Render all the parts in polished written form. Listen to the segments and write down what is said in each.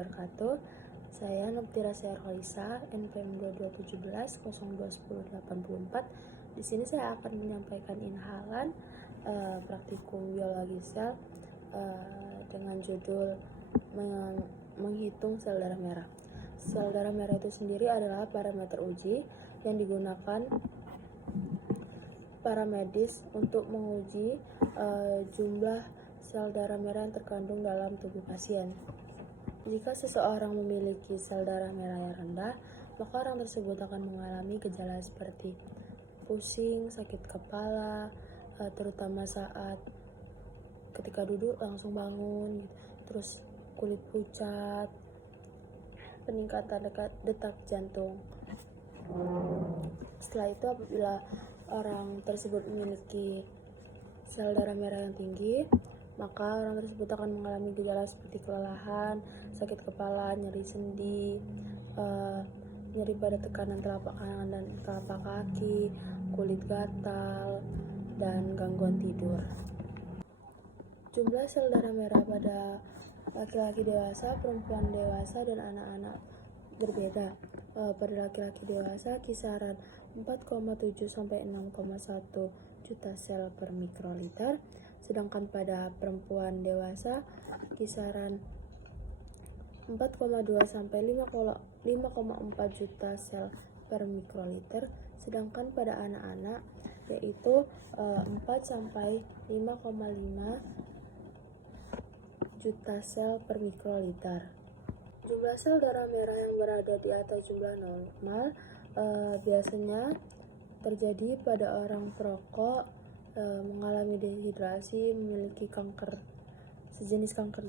wabarakatuh. Saya Noptira Seherholisa, NPM 2217 021084. Di sini saya akan menyampaikan inhalan praktikum biologi sel dengan judul menghitung sel darah merah. Sel darah merah itu sendiri adalah parameter uji yang digunakan para medis untuk menguji jumlah sel darah merah yang terkandung dalam tubuh pasien. Jika seseorang memiliki sel darah merah yang rendah, maka orang tersebut akan mengalami gejala seperti pusing, sakit kepala, terutama saat ketika duduk langsung bangun, terus kulit pucat, peningkatan detak jantung. Setelah itu, apabila orang tersebut memiliki sel darah merah yang tinggi, maka orang tersebut akan mengalami gejala seperti kelelahan, sakit kepala, nyeri sendi, nyeri pada tekanan telapak kanan dan telapak kaki, kulit gatal, dan gangguan tidur. Jumlah sel darah merah pada laki-laki dewasa, perempuan dewasa, dan anak-anak berbeda. Pada laki-laki dewasa kisaran 4,7 sampai 6,1 juta sel per mikroliter, sedangkan pada perempuan dewasa kisaran 4,2 sampai 5,4 juta sel per mikroliter, sedangkan pada anak-anak yaitu 4 sampai 5,5 juta sel per mikroliter. Jumlah sel darah merah yang berada di atas jumlah normal biasanya terjadi pada orang perokok, mengalami dehidrasi, memiliki kanker, sejenis kanker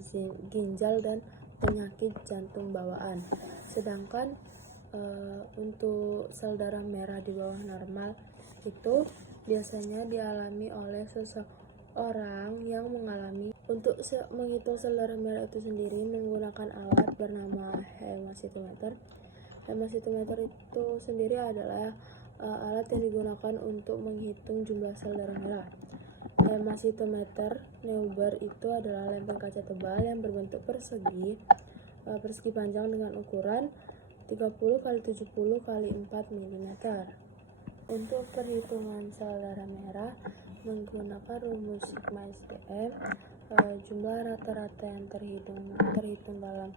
ginjal, dan penyakit jantung bawaan. Sedangkan untuk sel darah merah di bawah normal itu biasanya dialami oleh seseorang yang mengalami. Untuk menghitung sel darah merah itu sendiri menggunakan alat bernama hemasitometer. Hemasitometer itu sendiri adalah alat yang digunakan untuk menghitung jumlah sel darah merah. Hemasitometer Neuber itu adalah lempeng kaca tebal yang berbentuk persegi panjang dengan ukuran 30 x 70 x 4 mm. Untuk perhitungan sel darah merah menggunakan rumus sigma SDM, jumlah rata-rata yang terhitung dalam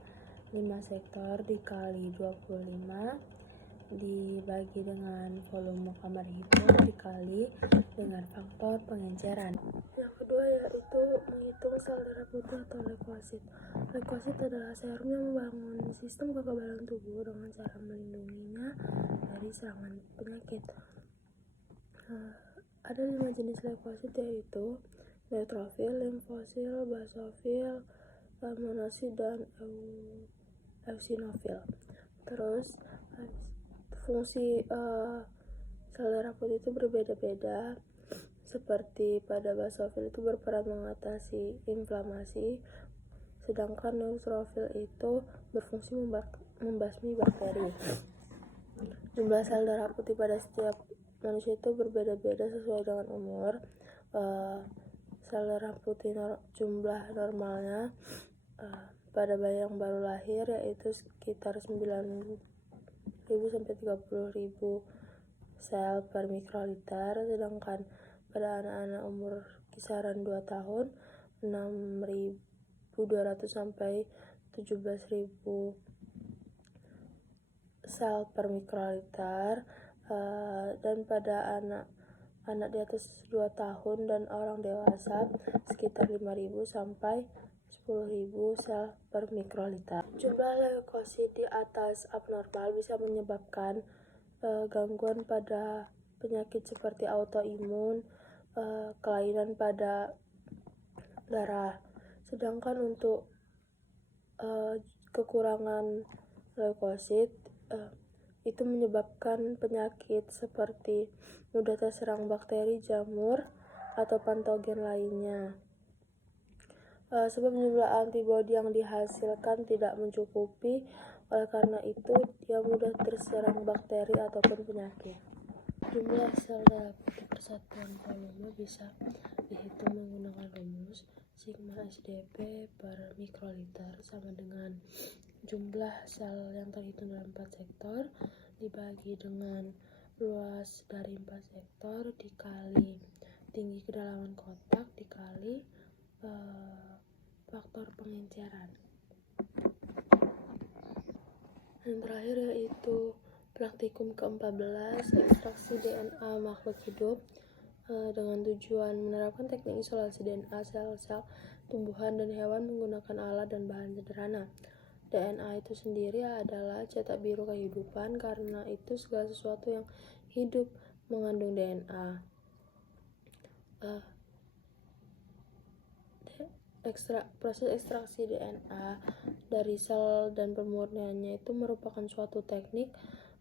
5 sektor dikali 25 dibagi dengan volume kamar hitung dikali dengan faktor pengenceran. Yang kedua yaitu menghitung sel darah putih atau leukosit. Leukosit adalah serum yang membangun sistem kekebalan tubuh dengan cara melindunginya dari serangan penyakit. Ada 5 jenis leukosit yaitu neutrofil, limfosil, basofil, monosit, dan eosinofil. Terus fungsi sel darah putih itu berbeda-beda. Seperti pada basofil itu berperan mengatasi inflamasi, sedangkan neutrofil itu berfungsi membasmi bakteri. Jumlah sel darah putih pada setiap manusia itu berbeda-beda sesuai dengan umur. Sel darah putih jumlah normalnya pada bayi yang baru lahir yaitu sekitar 9.000 sampai 30.000 sel per mikroliter, sedangkan pada anak-anak umur kisaran 2 tahun 6.200 sampai 17.000 sel per mikroliter, dan pada anak di atas 2 tahun dan orang dewasa sekitar 5.000 sampai 10.000 sel per mikroliter. Jumlah leukosit di atas abnormal bisa menyebabkan gangguan pada penyakit seperti autoimun, kelainan pada darah. Sedangkan untuk kekurangan leukosit itu menyebabkan penyakit seperti mudah terserang bakteri, jamur, atau patogen lainnya. Sebab jumlah antibodi yang dihasilkan tidak mencukupi, oleh karena itu dia mudah terserang bakteri ataupun penyakit. Jumlah sel darah putih persatuan volume bisa dihitung menggunakan rumus sigma SDP per mikroliter sama dengan jumlah sel yang terhitung dalam 4 sektor dibagi dengan luas dari 4 sektor dikali tinggi kedalaman kotak dikali faktor pengenceran. Dan terakhir yaitu praktikum ke-14, ekstraksi DNA makhluk hidup dengan tujuan menerapkan teknik isolasi DNA sel-sel tumbuhan dan hewan menggunakan alat dan bahan sederhana. DNA itu sendiri adalah cetak biru kehidupan, karena itu segala sesuatu yang hidup mengandung DNA. Proses ekstraksi DNA dari sel dan pemurniannya itu merupakan suatu teknik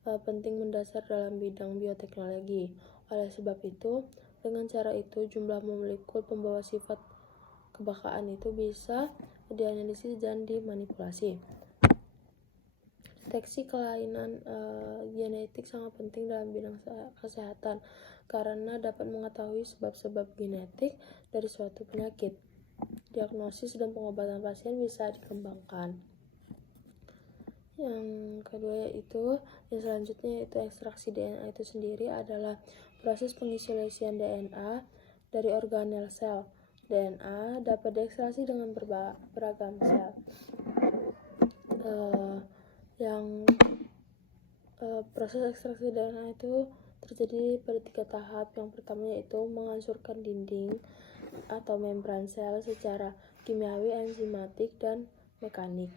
penting mendasar dalam bidang bioteknologi. Oleh sebab itu, dengan cara itu jumlah molekul pembawa sifat kebakaan itu bisa dianalisis dan dimanipulasi. Deteksi kelainan genetik sangat penting dalam bidang kesehatan karena dapat mengetahui sebab-sebab genetik dari suatu penyakit. Diagnosis dan pengobatan pasien bisa dikembangkan. Yang kedua yang selanjutnya yaitu ekstraksi DNA itu sendiri adalah proses pengisolasian DNA dari organel sel. DNA dapat diekstraksi dengan beragam sel. Proses ekstraksi DNA itu terjadi pada 3 tahap. Yang pertama yaitu menghancurkan dinding atau membran sel secara kimiawi, enzimatik, dan mekanik.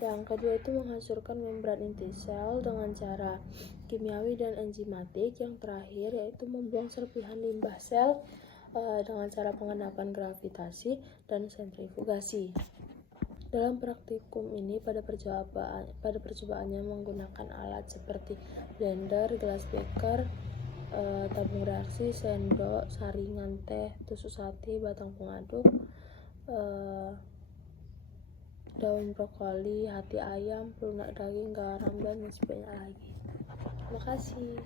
Yang kedua itu menghancurkan membran inti sel dengan cara kimiawi dan enzimatik. Yang terakhir yaitu membuang serpihan limbah sel dengan cara pengendapan gravitasi dan sentrifugasi. Dalam praktikum ini pada percobaannya menggunakan alat seperti blender, gelas beker, tabung reaksi, sendok, saringan teh, tusuk sate, batang pengaduk, daun brokoli, hati ayam, lunak daging, garam, dan sebagainya lagi. Terima kasih.